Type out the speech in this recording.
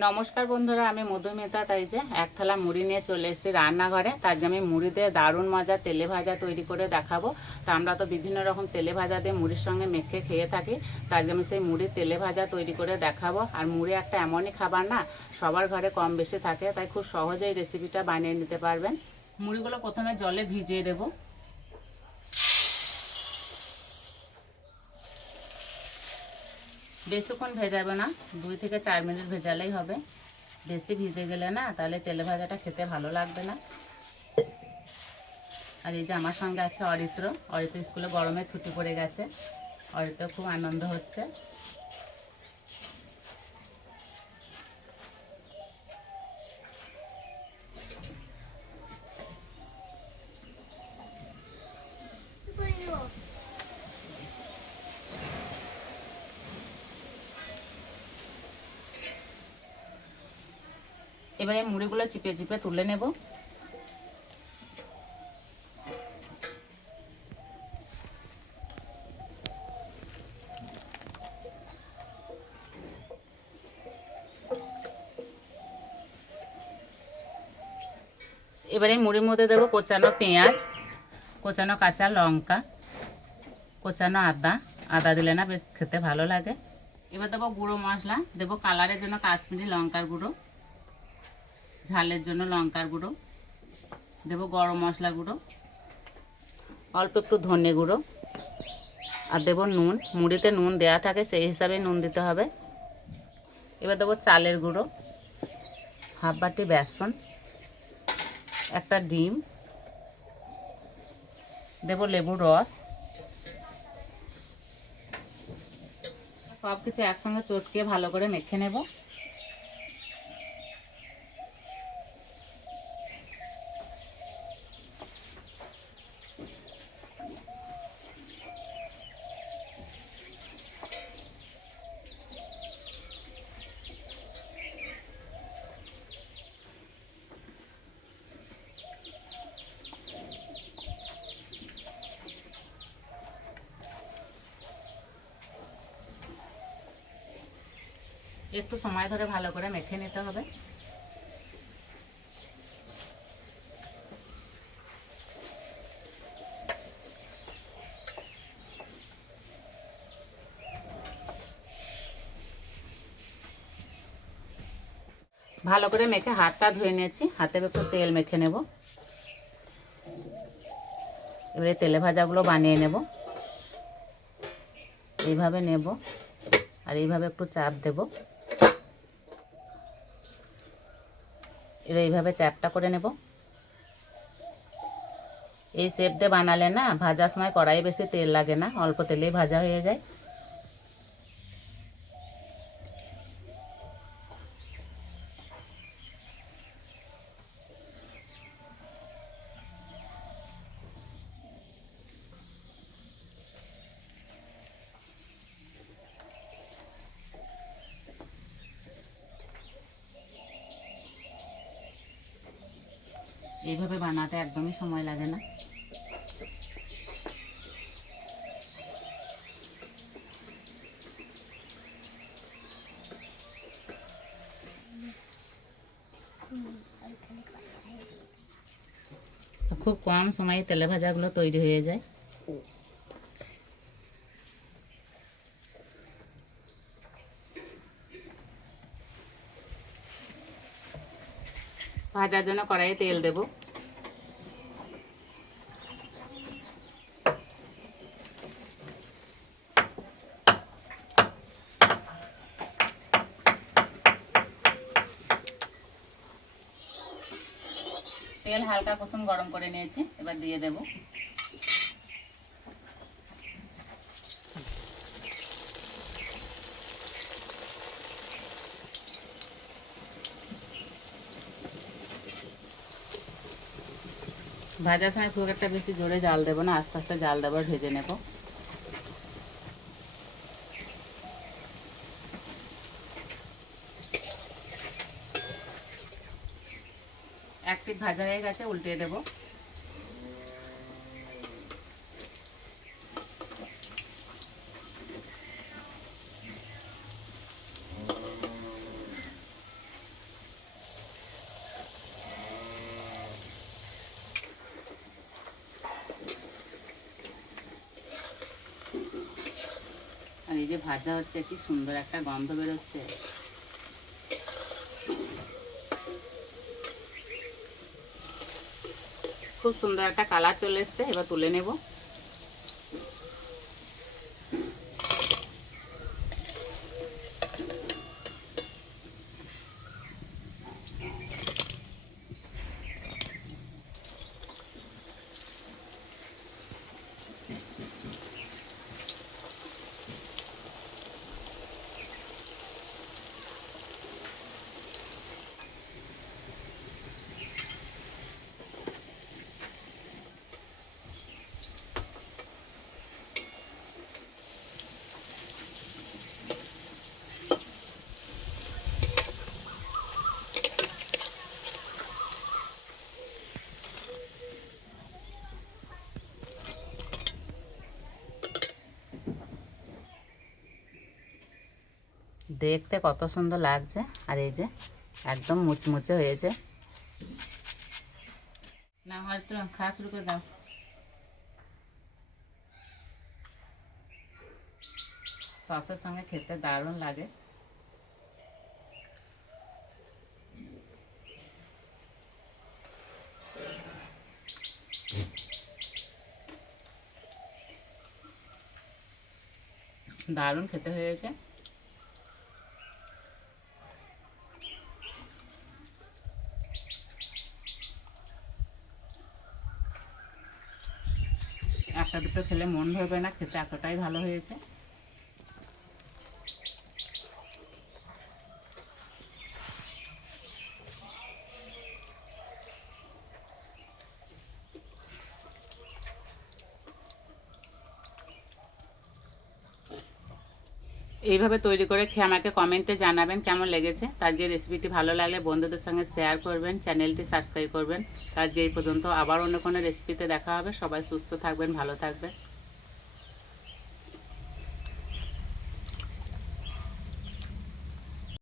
নমস্কার বন্ধুরা, আমি মধুমিতা। তাই যে এক থালা মুড়ি নিয়ে চলে এসেছি রান্নাঘরে। তার জন্য আমি মুড়ি দিয়ে দারুণ মজার তেলে ভাজা তৈরি করে দেখাবো। তা আমরা তো বিভিন্ন রকম তেলে ভাজা দিয়ে মুড়ির সঙ্গে মেখে খেয়ে থাকি। তার জন্য সেই মুড়ির তেলে ভাজা তৈরি করে দেখাবো। আর মুড়ি একটা এমনই খাবার না, সবার ঘরে কম বেশি থাকে, তাই খুব সহজেই রেসিপিটা বানিয়ে নিতে পারবেন। মুড়িগুলো প্রথমে জলে ভিজিয়ে দেবো। বেশিক্ষণ ভেজাবে না, 2 থেকে 4 মিনিট ভেজালেই হবে। বেশি ভিজে গেলে না তাহলে তেলে ভাজাটা খেতে ভালো লাগবে না। আর এই যে আমার সঙ্গে আছে অরিত্র। অরিত্র স্কুলে গরমে ছুটি পড়ে গেছে। অরিত্র খুব আনন্দ হচ্ছে। এবারে মুড়িগুলো চিপে চিপে তুলে নেব। এবারে মুড়ির মধ্যে দেবো কোচানো পেঁয়াজ, কোচানো কাঁচা লঙ্কা, কোচানো আদা। আদা দিলে না বেশ খেতে ভালো লাগে। এবার দেবো গুঁড়ো মশলা। দেবো কালারের জন্য কাশ্মীরি লঙ্কার গুঁড়ো, ঝালের জন্য লঙ্কার গুঁড়ো, দেবো গরম মশলা গুঁড়ো, অল্প একটু ধনে গুঁড়ো, আর দেবো নুন। মুড়িতে নুন দেয়া থাকে, সেই হিসাবে নুন দিতে হবে। এবার দেবো চালের গুঁড়ো, হাফ বাটি বেসন, একটা ডিম, দেবো লেবুর রস। সব কিছু একসঙ্গে চটকে ভালো করে মেখে নেব। একটু সময় ধরে ভালো করে মেখে নিতে হবে। ভালো করে মেখে হাতটা ধুয়ে নিয়েছি। হাতে একটু তেল মেখে নেব। এবারে তেলে ভাজাগুলো বানিয়ে নেব। এইভাবে নেব আর এইভাবে একটু চাপ দেব। এবার এইভাবে চাপটা করে নেব। এই শেপ দিয়ে বানালে না ভাজার সময় কড়াই বেশি তেল লাগে না, অল্প তেলেই ভাজা হয়ে যায়। এইভাবে বানাতে একদমই সময় লাগে না। খুব কম সময়ে তেলে ভাজাগুলো তৈরি হয়ে যায়। ভাজার জন্য কড়াইয়ে তেল দেব। তেল হালকা কুসুম গরম করে নিয়েছি, এবার দিয়ে দেব। ভাজার সময় খুব একটা বেশি জোরে জাল দেবো না, আস্তে আস্তে জাল দেবো, ভেজে নেব। এক পিঠ ভাজা হয়ে গেছে, উল্টে দেব। যে ভাজা হচ্ছে কি সুন্দর একটা গন্ধ বেরোচ্ছে। খুব সুন্দর একটা কালার চলে এসছে, এবার তুলে নেব। দেখতে কত সুন্দর লাগছে, আর এই যে একদম মুচমুচে হয়েছে। না হয়তো খাওয়া শুরু করে দাও। সসের সঙ্গে খেতে দারুণ লাগে। দারুণ খেতে হয়েছে। একটা দুটো খেলে মন ভরবে না, খেতে এতটাই ভালো হয়েছে। এইভাবে তৈরি করে খেয়ে আমাকে কমেন্টে জানাবেন কেমন লেগেছে। আজকের রেসিপিটি ভালো লাগলে বন্ধুদের সঙ্গে শেয়ার করবেন, চ্যানেলটি সাবস্ক্রাইব করবেন। আজকে এই পর্যন্ত, আবার অন্য কোনো রেসিপিতে দেখা হবে। সবাই সুস্থ থাকবেন, ভালো থাকবেন।